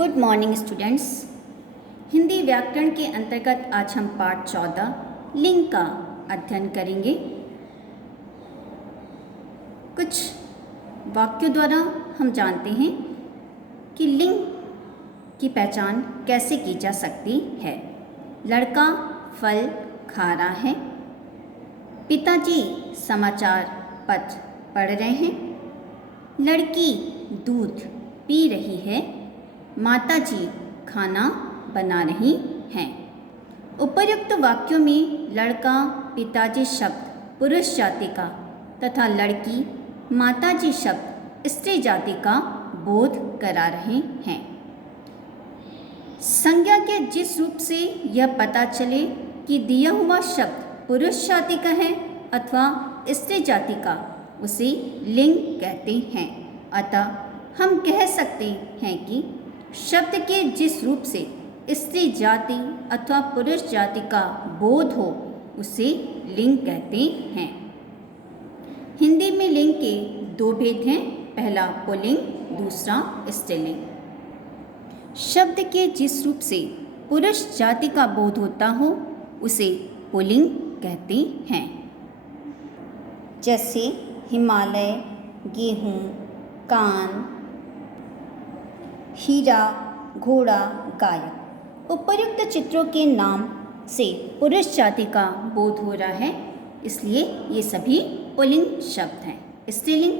Good morning students. Hindi व्याकरण के अंतर्गत आज हम पाठ 14 लिंग का अध्ययन करेंगे। कुछ वाक्यों द्वारा हम जानते हैं कि लिंग की पहचान कैसे की जा सकती है। लड़का फल खा रहा है। पिताजी समाचार पत्र पढ़ रहे हैं। लड़की दूध पी रही है। माताजी खाना बना रही हैं। उपर्युक्त वाक्यों में लड़का पिताजी शब्द पुरुष जाति का तथा लड़की माताजी शब्द स्त्री जाति का बोध करा रहे हैं। संज्ञा के जिस रूप से यह पता चले कि दिया हुआ शब्द पुरुष जाति का है अथवा स्त्री जाति का, उसे लिंग कहते हैं। अतः हम कह सकते हैं कि शब्द के जिस रूप से स्त्री जाति अथवा पुरुष जाति का बोध हो, उसे लिंग कहते हैं। हिंदी में लिंग के दो भेद हैं, पहला पुल्लिंग, दूसरा स्त्रीलिंग। शब्द के जिस रूप से पुरुष जाति का बोध होता हो, उसे पुल्लिंग कहते हैं। जैसे हिमालय, गेहूँ, कान, हीरा, घोड़ा, गायक। उपर्युक्त चित्रों के नाम से पुरुष जाति का बोध हो रहा है, इसलिए ये सभी पुल्लिंग शब्द हैं। स्त्रीलिंग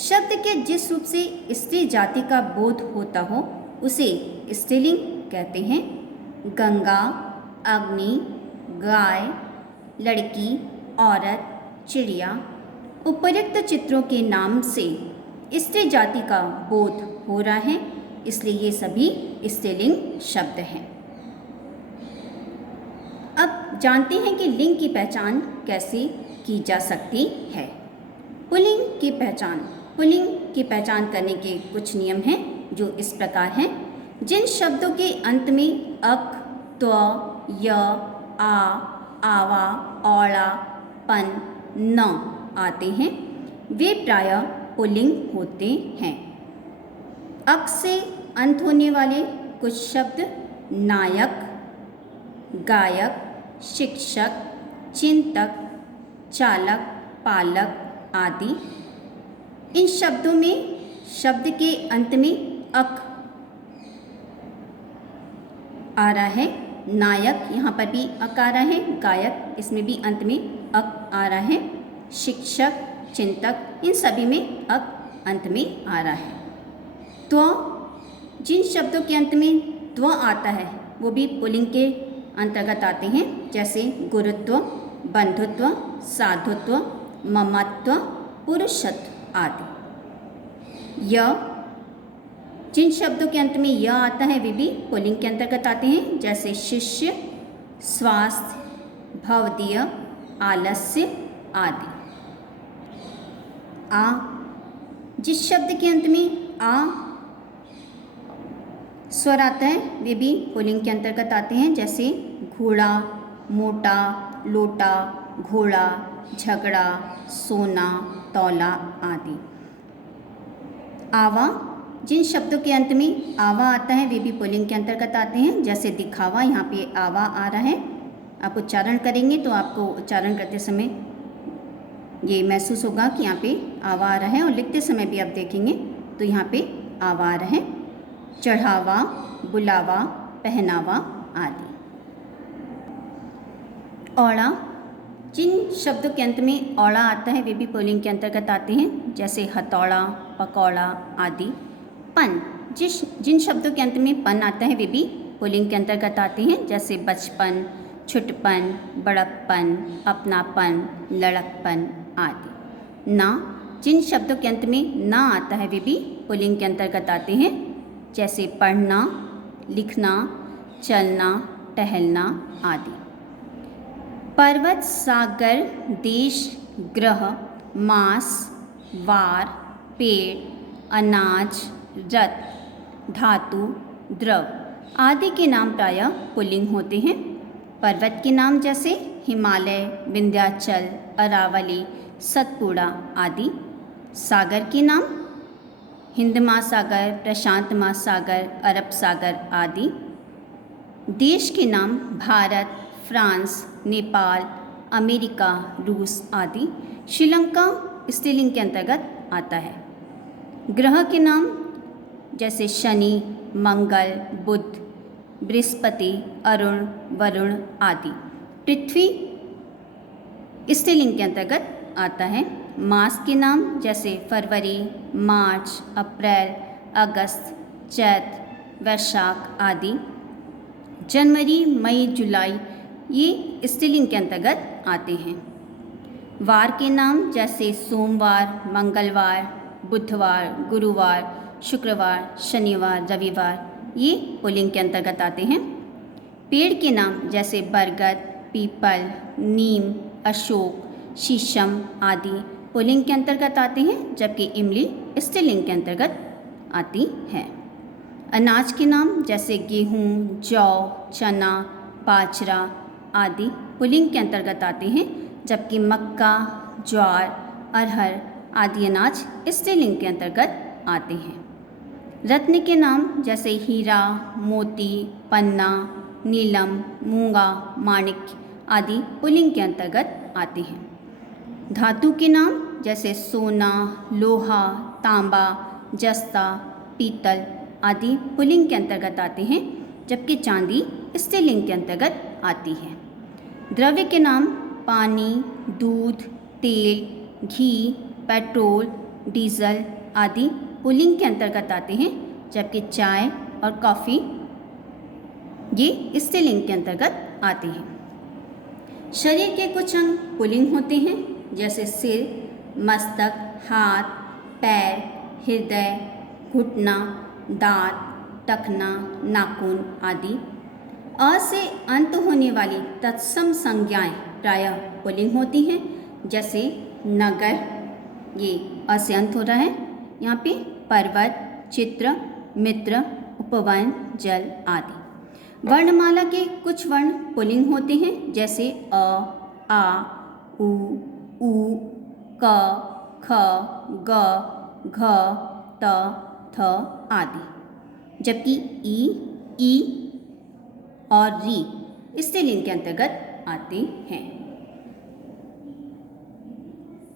शब्द के जिस रूप से स्त्री जाति का बोध होता हो, उसे स्त्रीलिंग कहते हैं। गंगा, अग्नि, गाय, लड़की, औरत, चिड़िया। उपर्युक्त चित्रों के नाम से स्त्री जाति का बोध हो रहा है, इसलिए ये सभी स्त्रीलिंग शब्द हैं। अब जानते हैं कि लिंग की पहचान कैसे की जा सकती है। पुल्लिंग की पहचान करने के कुछ नियम हैं जो इस प्रकार हैं। जिन शब्दों के अंत में अक, त्व, य, आ, आवा, औड़ा, पन, न आते हैं, वे प्रायः पुल्लिंग होते हैं। अक से अंत होने वाले कुछ शब्द नायक, गायक, शिक्षक, चिंतक, चालक, पालक आदि। इन शब्दों में शब्द के अंत में अक आ रहा है। नायक यहाँ पर भी अक आ रहा है। गायक, इसमें भी अंत में अक आ रहा है। शिक्षक, चिंतक, इन सभी में अक अंत में आ रहा है। त्व, जिन शब्दों के अंत में त्व आता है वो भी पुल्लिंग के अंतर्गत आते हैं, जैसे गुरुत्व, बंधुत्व, साधुत्व, ममत्व, पुरुषत्व आदि। य, जिन शब्दों के अंत में य आता है वे भी पुल्लिंग के अंतर्गत आते हैं, जैसे शिष्य, स्वास्थ्य, भवदीय, आलस्य आदि। आ, जिस शब्द के अंत में आ स्वर आता है वे भी पुल्लिंग के अंतर्गत आते हैं, जैसे घोड़ा, मोटा, लोटा, घोड़ा, झगड़ा, सोना, तौला आदि। आवा, जिन शब्दों के अंत में आवा आता है वे भी पुल्लिंग के अंतर्गत आते हैं, जैसे दिखावा, यहाँ पे आवा आ रहा है। आप उच्चारण करेंगे तो आपको उच्चारण करते समय ये महसूस होगा कि यहाँ पे आवा आ रहा है, और लिखते समय भी आप देखेंगे तो यहाँ पे आवा आ रहा है। चढ़ावा, बुलावा, पहनावा आदि। औड़ा, जिन शब्दों के अंत में औड़ा आता है वे भी पुल्लिंग के अंतर्गत आते हैं, जैसे हथौड़ा, पकौड़ा आदि। पन, जिन शब्दों के अंत में पन आता है वे भी पुल्लिंग के अंतर्गत आते हैं, जैसे बचपन, छुटपन, बड़प्पन, अपनापन, लड़कपन आदि। ना, जिन शब्दों के अंत में ना आता है वे भी पुल्लिंग के अंतर्गत आते हैं, जैसे पढ़ना, लिखना, चलना, टहलना आदि। पर्वत, सागर, देश, ग्रह, मास, वार, पेड़, अनाज, रथ, धातु, द्रव आदि के नाम प्रायः पुल्लिंग होते हैं। पर्वत के नाम जैसे हिमालय, विंध्याचल, अरावली, सतपुड़ा आदि। सागर के नाम हिंद महासागर, प्रशांत महासागर, अरब सागर आदि। देश के नाम भारत, फ्रांस, नेपाल, अमेरिका, रूस आदि। श्रीलंका स्त्रीलिंग के अंतर्गत आता है। ग्रह के नाम जैसे शनि, मंगल, बुध, बृहस्पति, अरुण, वरुण आदि। पृथ्वी स्त्रीलिंग के अंतर्गत आता है। मास के नाम जैसे फरवरी, मार्च, अप्रैल, अगस्त, चैत्र, वैशाख आदि। जनवरी, मई, जुलाई ये स्त्रीलिंग के अंतर्गत आते हैं। वार के नाम जैसे सोमवार, मंगलवार, बुधवार, गुरुवार, शुक्रवार, शनिवार, रविवार ये पुल्लिंग के अंतर्गत आते हैं। पेड़ के नाम जैसे बरगद, पीपल, नीम, अशोक, शीशम आदि पुल्लिंग के अंतर्गत आते हैं, जबकि इमली स्त्रीलिंग के अंतर्गत आती है। अनाज के नाम जैसे गेहूँ, जौ, चना, बाजरा आदि पुल्लिंग के अंतर्गत आते हैं, जबकि मक्का, ज्वार, अरहर आदि अनाज स्त्रीलिंग के अंतर्गत आते हैं। रत्न के नाम जैसे हीरा, मोती, पन्ना, नीलम, मूंगा, माणिक आदि पुल्लिंग के अंतर्गत आते हैं। धातु के नाम जैसे सोना, लोहा, तांबा, जस्ता, पीतल आदि पुल्लिंग के अंतर्गत आते हैं, जबकि चांदी स्त्रीलिंग के अंतर्गत आती है। द्रव्य के नाम पानी, दूध, तेल, घी, पेट्रोल, डीजल आदि पुल्लिंग के अंतर्गत आते हैं, जबकि चाय और कॉफ़ी ये स्त्रीलिंग के अंतर्गत आते हैं। शरीर के कुछ अंग पुल्लिंग होते हैं, जैसे सिर, मस्तक, हाथ, पैर, हृदय, घुटना, दांत, टखना, नाखून आदि। अ से अंत होने वाली तत्सम संज्ञाएं प्रायः पुल्लिंग होती हैं, जैसे नगर, ये अ से अंत हो रहा है यहाँ पे, पर्वत, चित्र, मित्र, उपवन, जल आदि। वर्णमाला के कुछ वर्ण पुल्लिंग होते हैं, जैसे अ, आ, उ, क, ख, ग, घ, त, थ आदि, जबकि ई और री स्त्रीलिंग के अंतर्गत आते हैं।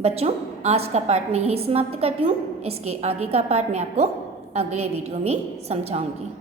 बच्चों, आज का पाठ मैं यहीं समाप्त करती हूँ। इसके आगे का पाठ मैं आपको अगले वीडियो में समझाऊंगी।